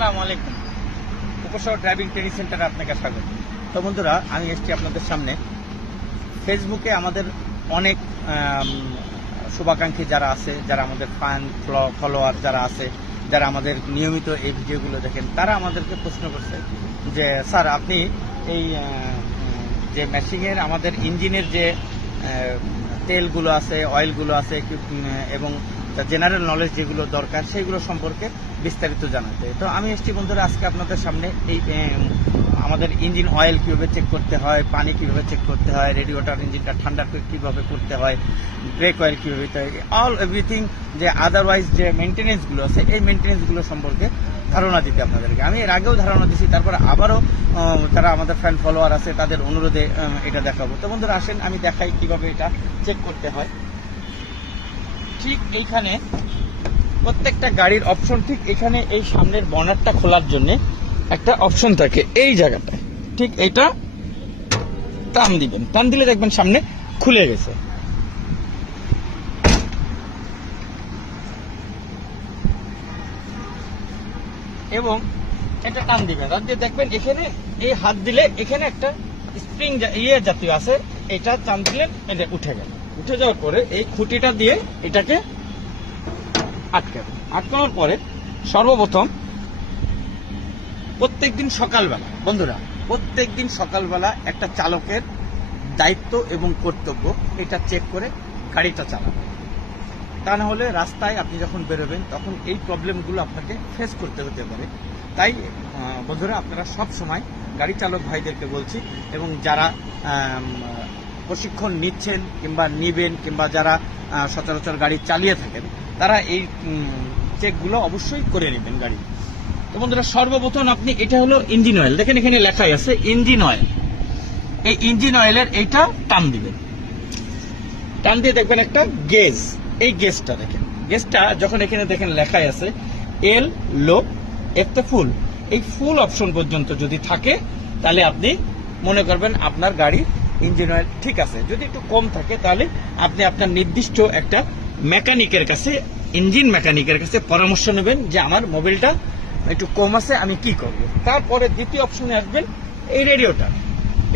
আসসালামু আলাইকুম। Driving training সেন্টারে আপনাকে স্বাগত। তো বন্ধুরা, আমি এসেছি আপনাদের সামনে। ফেসবুকে আমাদের অনেক শুভাকাঙ্ক্ষী যারা আছে, যারা আমাদের ফ্যান ফলোয়ার যারা আছে, যারা আমাদের নিয়মিত এই ভিডিওগুলো দেখেন, তারা আমাদেরকে প্রশ্ন করছে যে, স্যার, আপনি এই যে মেশিনের আমাদের ইঞ্জিনের যে তেলগুলো আছে অয়েলগুলো আছে এবং জেনারেল নলেজ যেগুলো দরকার, সেগুলো সম্পর্কে বিস্তারিত জানাতে। তো আমি এসছি বন্ধুরা, আজকে আপনাদের সামনে এই আমাদের ইঞ্জিন অয়েল কীভাবে চেক করতে হয়, পানি কীভাবে চেক করতে হয় রেডিওটার ইঞ্জিনটা ঠান্ডা কীভাবে করতে হয় ব্রেক অয়েল কীভাবে দিতে হয় অল এভরিথিং যে আদারওয়াইজ যে মেনটেনেন্সগুলো আছে, এই মেনটেনেন্সগুলো সম্পর্কে ধারণা দিতে আপনাদেরকে। আমি এর আগেও ধারণা দিচ্ছি তারপরে আবারও যারা আমাদের ফ্যান ফলোয়ার আছে, তাদের অনুরোধে এটা দেখাবো। তো বন্ধুরা, আসেন, আমি দেখাই কীভাবে এটা চেক করতে হয়। ঠিক এইখানে প্রত্যেকটা গাড়ির অপশন ঠিক এখানে এই সামনের বনারটা খোলার জন্য একটা অপশন থাকে এই জায়গাটায়। ঠিক এইটা টান দিবেন। টান দিলে দেখবেন সামনে খুলে গেছে। এবং এটা টান দিবেন। টান দিয়ে দেখবেন এখানে এই হাত দিলে এখানে একটা স্প্রিং ইয়ে জাতীয় আছে, এটা টান দিলে এটা উঠে গেল। উঠে যাওয়ার পরে এই খুঁটিটা দিয়ে এটাকে আটকাবেন আটকানোর পরে সর্বপ্রথম প্রত্যেকদিন সকালবেলা, বন্ধুরা, প্রত্যেকদিন সকালবেলা একটা চালকের দায়িত্ব এবং কর্তব্য, এটা চেক করে গাড়িটা চালাবে তা না হলে রাস্তায় আপনি যখন বেরোবেন, তখন এই প্রবলেমগুলো আপনাকে ফেস করতে হতে পারে। তাই বন্ধুরা, আপনারা সব সময় গাড়ি চালক ভাইদেরকে বলছি এবং যারা প্রশিক্ষণ নিচ্ছেন কিংবা নিবেন কিংবা যারা সচরাচর গাড়ি চালিয়ে থাকেন, তারা এই চেকগুলো অবশ্যই করে নেবেন গাড়ি। তো বন্ধুরা, সর্বপ্রথম আপনি, এটা হলো ইঞ্জিন অয়েল। দেখেন এখানে লেখাই আছে, ইঞ্জিন অয়েল। এই ইঞ্জিন অয়েলের এইটা টান দিবেন। টান দিয়ে দেখবেন একটা গেজ। এই গেজটা দেখেন। গেজটা যখন এখানে দেখেন লেখাই আছে, এল, লো, একটা ফুল। এই ফুল অপশন পর্যন্ত যদি থাকে, তাহলে আপনি মনে করবেন আপনার গাড়ির ইঞ্জিন অয়েল ঠিক আছে। যদি একটু কম থাকে, তাহলে আপনি আপনার নির্দিষ্ট একটা মেকানিকের কাছে, ইঞ্জিন মেকানিকের কাছে পরামর্শ নেবেন যে আমার মোবিলটা একটু কম আছে, আমি কি করব। তারপরে দ্বিতীয় অপশনে আসবেন এই রেডিওটা।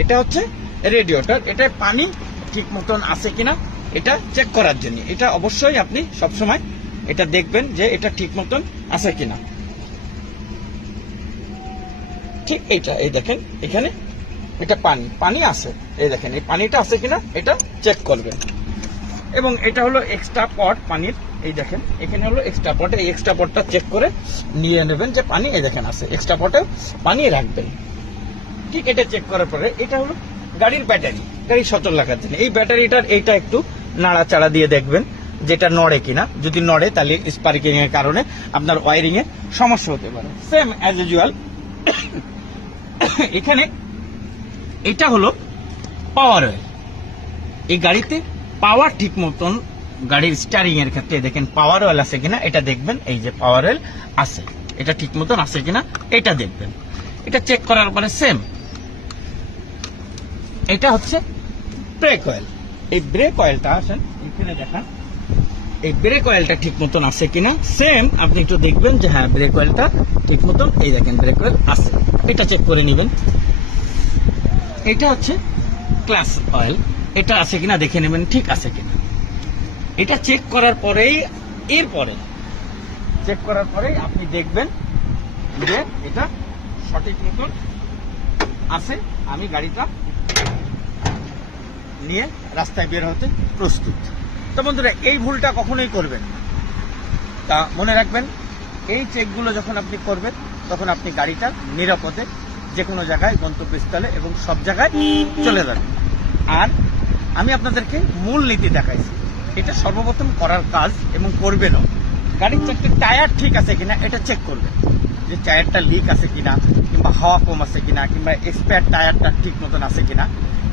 এটা হচ্ছে রেডিওটার। এটা পানি ঠিক মতন আছে কিনা, এটা চেক করার জন্য। এটা অবশ্যই আপনি সবসময় এটা দেখবেন যে এটা ঠিক মতন আছে কিনা। ঠিক এইটা, এই দেখেন, এখানে এটা পানি পানি আছে। এই দেখেন, এই পানিটা আছে কিনা, এটা চেক করবেন। এবং এটা হলো এক্সট্রা পট পানির, এই দেখেন, এখানে হলো এক্সট্রা পট এই এক্সট্রা পটটা চেক করে নিয়ে নেবেন যে পানি, এই দেখেন আছে। এক্সট্রা পটে পানি রাখবেন। ঠিক এটা চেক করার পরে এটা হলো গাড়ির ব্যাটারি গাড়ি সচল রাখার জন্য। এই ব্যাটারিটার এইটা একটু নাড়াচাড়া দিয়ে দেখবেন যেটা নড়ে কিনা। যদি নড়ে, তাহলে স্পার্কিং এর কারণে আপনার ওয়ারিং এ সমস্যা হতে পারে। সেম অ্যাজ ইউজুয়াল এখানে এটা হলো পাওয়ার অয়েল এই গাড়িতে পাওয়ার ঠিক মতন গাড়ির স্টারিং এর ক্ষেত্রে দেখেন পাওয়ার অয়েল আছে কিনা, এটা দেখবেন, এই যে পাওয়ার অয়েল আছে। এটা ঠিক মতন আছে কিনা, এটা দেখবেন। এটা চেক করার পরে সেম এটা হচ্ছে ব্রেক অয়েল এই ব্রেক অয়েলটা আসেন, এখানে দেখান। এই ব্রেক অয়েলটা ঠিক মতন আছে কিনা সেম আপনি একটু দেখবেন যে হ্যাঁ ব্রেক অয়েলটা ঠিক মতন, এই দেখেন ব্রেক অয়েল আছে। এটা চেক করে নেবেন। এটা হচ্ছে ক্লাস অয়েল। এটা আছে কিনা দেখে নেবেন, ঠিক আছে কিনা। এটা চেক করার পরেই, এরপরে চেক করার পরেই আপনি দেখবেন যে এটা সঠিক মতন আছে। আমি গাড়িটা নিয়ে রাস্তায় বের হতে প্রস্তুত। তো বন্ধুরা, এই ভুলটা কখনোই করবেন না। তা মনে রাখবেন, এই চেকগুলো যখন আপনি করবেন, তখন আপনি গাড়িটা নিরাপদে যে কোনো জায়গায় গন্তব্যস্থলে এবং সব জায়গায় চলে যাবে। আর আমি আপনাদেরকে মূল নীতি দেখাইছি। এটা সর্বপ্রথম করার কাজ এবং করবেনও গাড়ির চারটে টায়ার ঠিক আছে কিনা এটা চেক করবেন যে টায়ারটা লিক আছে কিনা, কিংবা হাওয়া কম আছে কিনা, কিংবা এক্সপায়ার টায়ারটা ঠিক মতন আছে কিনা,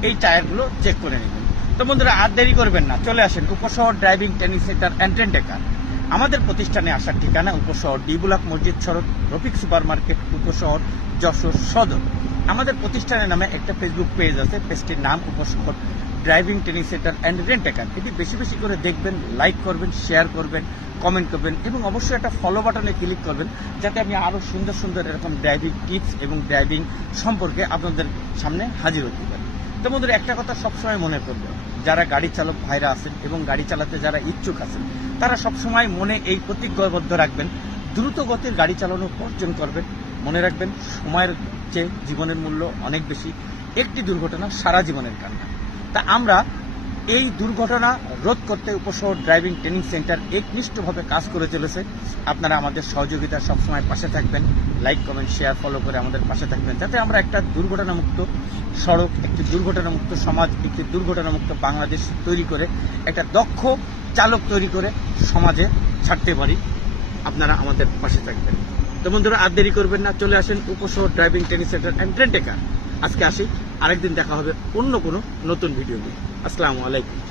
এই টায়ারগুলো চেক করে নেবেন। তো বন্ধুরা, আর দেরি করবেন না। চলে আসেন Upashahar driving training center and rent a car আমাদের প্রতিষ্ঠানে আসার ঠিকানা উপশহর ডি ব্লক মসজিদ সড়ক, রফিক সুপার মার্কেট উপশহর, যশোর সদর। আমাদের প্রতিষ্ঠানের নামে একটা ফেসবুক পেজ আছে, পেজটির নাম Upashahar driving training center and rent a car এটি বেশি বেশি করে দেখবেন লাইক করবেন শেয়ার করবেন কমেন্ট করবেন এবং অবশ্যই একটা ফলো বাটনে ক্লিক করবেন, যাতে আমি আরও সুন্দর সুন্দর এরকম ড্রাইভিং টিপস এবং ড্রাইভিং সম্পর্কে আপনাদের সামনে হাজির হতে পারি। তো বন্ধুরা একটা কথা সবসময় মনে করবে যারা গাড়ি চালক ভাইরা আছেন এবং গাড়ি চালাতে যারা ইচ্ছুক আছেন, তারা সবসময় মনে এই প্রতিজ্ঞাবদ্ধ রাখবেন, দ্রুত গতির গাড়ি চালানো বর্জন করবেন। মনে রাখবেন, সময়ের চেয়ে জীবনের মূল্য অনেক বেশি। একটি দুর্ঘটনা সারা জীবনের কান্না। তা আমরা এই দুর্ঘটনা রোধ করতে উপশহর ড্রাইভিং ট্রেনিং সেন্টার একনিষ্ঠভাবে কাজ করে চলেছে। আপনারা আমাদের সহযোগিতা সবসময় পাশে থাকবেন। লাইক কমেন্ট শেয়ার ফলো করে আমাদের পাশে থাকবেন। যাতে আমরা একটা দুর্ঘটনামুক্ত সড়ক, একটি দুর্ঘটনামুক্ত সমাজ, একটি দুর্ঘটনামুক্ত বাংলাদেশ তৈরি করে, একটা দক্ষ চালক তৈরি করে সমাজে ছাড়তে পারি। আপনারা আমাদের পাশে থাকবেন। তো বন্ধুরা, আর দেরি করবেন না। চলে আসেন Upashahar driving training center and rent a car. আজকে আসি। আরেকদিন দেখা হবে অন্য কোনো নতুন ভিডিও নিয়ে। আসসালামু আলাইকুম।